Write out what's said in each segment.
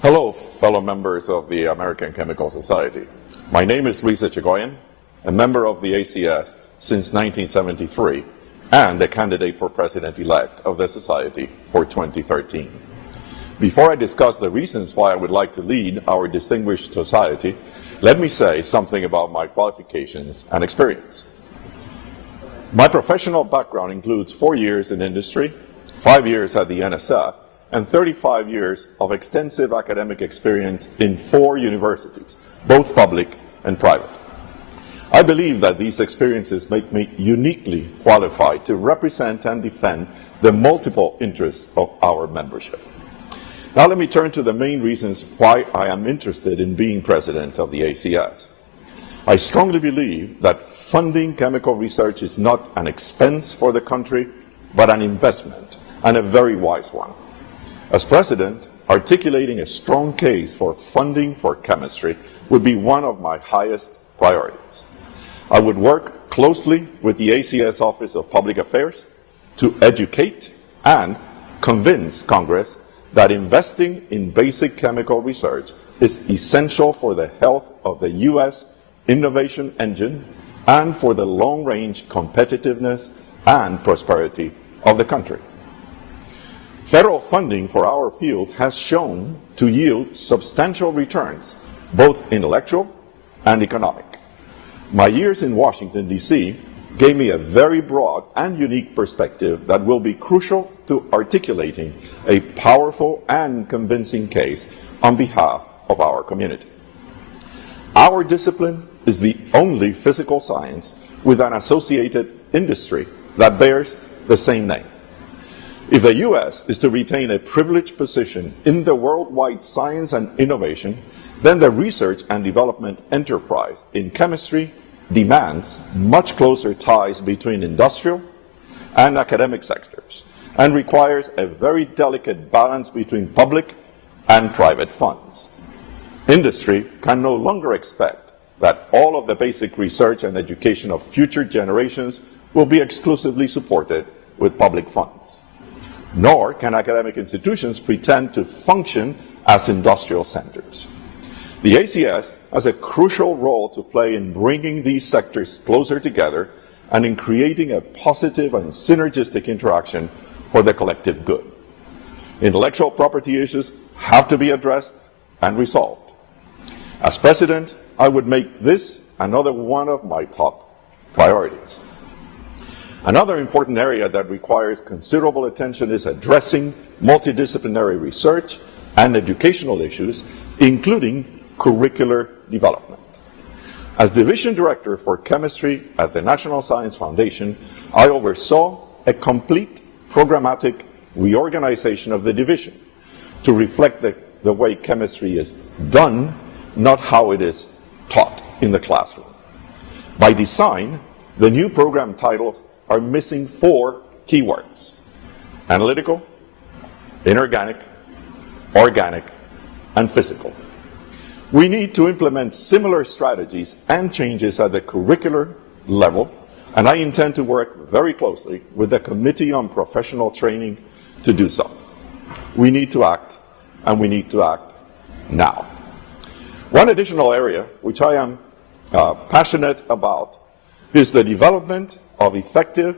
Hello, fellow members of the American Chemical Society. My name is Echegoyen, a member of the ACS since 1973, and a candidate for president-elect of the Society for 2013. Before I discuss the reasons why I would like to lead our distinguished society, let me say something about my qualifications and experience. My professional background includes 4 years in industry, 5 years at the NSF, and 35 years of extensive academic experience in 4 universities, both public and private. I believe that these experiences make me uniquely qualified to represent and defend the multiple interests of our membership. Now let me turn to the main reasons why I am interested in being president of the ACS. I strongly believe that funding chemical research is not an expense for the country, but an investment, and a very wise one. As president, articulating a strong case for funding for chemistry would be one of my highest priorities. I would work closely with the ACS Office of Public Affairs to educate and convince Congress that investing in basic chemical research is essential for the health of the U.S. innovation engine and for the long-range competitiveness and prosperity of the country. Federal funding for our field has shown to yield substantial returns, both intellectual and economic. My years in Washington, D.C. gave me a very broad and unique perspective that will be crucial to articulating a powerful and convincing case on behalf of our community. Our discipline is the only physical science with an associated industry that bears the same name. If the U.S. is to retain a privileged position in the worldwide science and innovation, then the research and development enterprise in chemistry demands much closer ties between industrial and academic sectors and requires a very delicate balance between public and private funds. Industry can no longer expect that all of the basic research and education of future generations will be exclusively supported with public funds. Nor can academic institutions pretend to function as industrial centers. The ACS has a crucial role to play in bringing these sectors closer together and in creating a positive and synergistic interaction for the collective good. Intellectual property issues have to be addressed and resolved. As president, I would make this another one of my top priorities. Another important area that requires considerable attention is addressing multidisciplinary research and educational issues, including curricular development. As Division Director for Chemistry at the National Science Foundation, I oversaw a complete programmatic reorganization of the division to reflect the way chemistry is done, not how it is taught in the classroom. By design, the new program titles are missing 4 keywords: analytical, inorganic, organic, and physical. We need to implement similar strategies and changes at the curricular level, and I intend to work very closely with the Committee on Professional Training to do so. We need to act, and we need to act now. One additional area which I am passionate about is the development of effective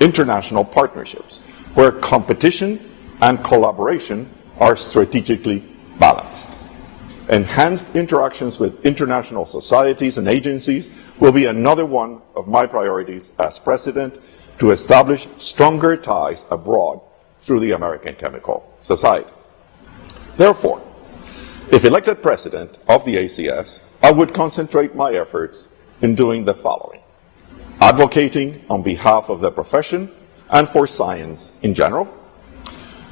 international partnerships, where competition and collaboration are strategically balanced. Enhanced interactions with international societies and agencies will be another one of my priorities as president to establish stronger ties abroad through the American Chemical Society. Therefore, if elected president of the ACS, I would concentrate my efforts in doing the following: advocating on behalf of the profession and for science in general,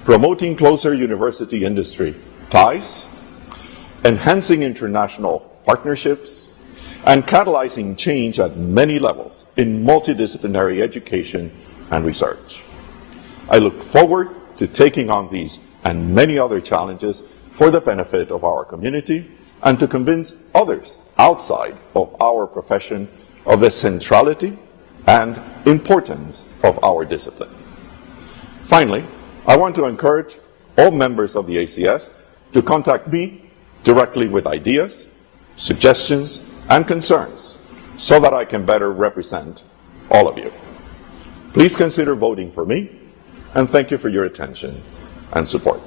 promoting closer university-industry ties, enhancing international partnerships, and catalyzing change at many levels in multidisciplinary education and research. I look forward to taking on these and many other challenges for the benefit of our community and to convince others outside of our profession of the centrality and importance of our discipline. Finally, I want to encourage all members of the ACS to contact me directly with ideas, suggestions, and concerns so that I can better represent all of you. Please consider voting for me, and thank you for your attention and support.